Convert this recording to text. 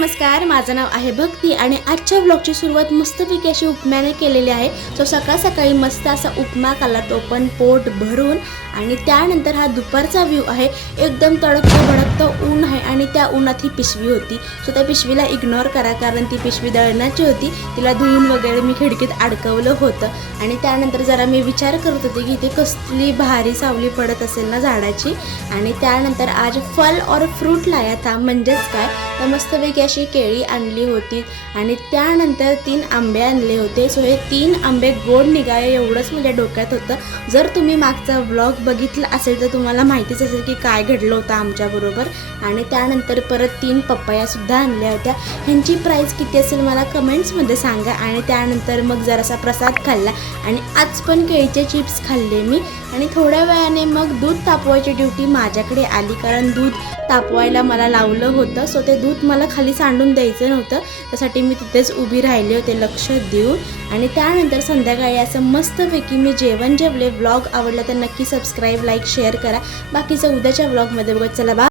नमस्कार, माझं नाव आहे भक्ती आणि आजच्या व्लॉगची सुरुवात मस्तपैकी अशी उपम्याने केलेली आहे। सो सकाळ सकाळी मस्त असा उपमा खाल्ला, तो पण पोट भरून। आणि त्यानंतर हा दुपारचा व्ह्यू आहे, एकदम तडकतं भडकतं ऊन आहे आणि त्या उन्हात ही पिशवी होती। सो त्या पिशवीला इग्नोर करा, कारण ती पिशवी दळणाची होती, तिला धुवून वगैरे मी खिडकीत अडकवलं होतं। आणि त्यानंतर जरा मी विचार करत होते की इथे कसली भारी सावली पडत असेल ना झाडाची। आणि त्यानंतर आज फल और फ्रूट लाया था, म्हणजेच काय तर मस्तपैकी अशी केळी आणली होती आणि त्यानंतर 3 आंबे आणले होते। सो हे 3 आंबे गोड निघाले एवढंच माझ्या डोक्यात होतं। जर तुम्ही मागचा व्लॉग बघितला असेल तर तुम्हाला माहितीच असेल की काय घडलं होतं आमच्याबरोबर। आणि त्यानंतर परत 3 पपया सुद्धा आणल्या होत्या। ह्यांची प्राईस किती असेल मला कमेंट्समध्ये सांगा। आणि त्यानंतर मग जरासा प्रसाद खाल्ला आणि आज पण केळीचे चिप्स खाल्ले मी। आणि थोड्या वेळाने मग दूध तापवायची ड्युटी माझ्याकडे आली, कारण दूध तापवायला मला लावलं होतं। सो ते दूध मला खाली सांडून द्यायचं नव्हतं, त्यासाठी मी तिथेच उभी राहिले होते लक्ष देऊन। आणि त्यानंतर संध्याकाळी असं मस्तपैकी मी जेवण जेवले। व्लॉग आवडला तर नक्की सबस्क्राईब, लाईक, शेअर करा। बाकीचं उद्याच्या व्लॉगमध्ये बघत चला, बाय।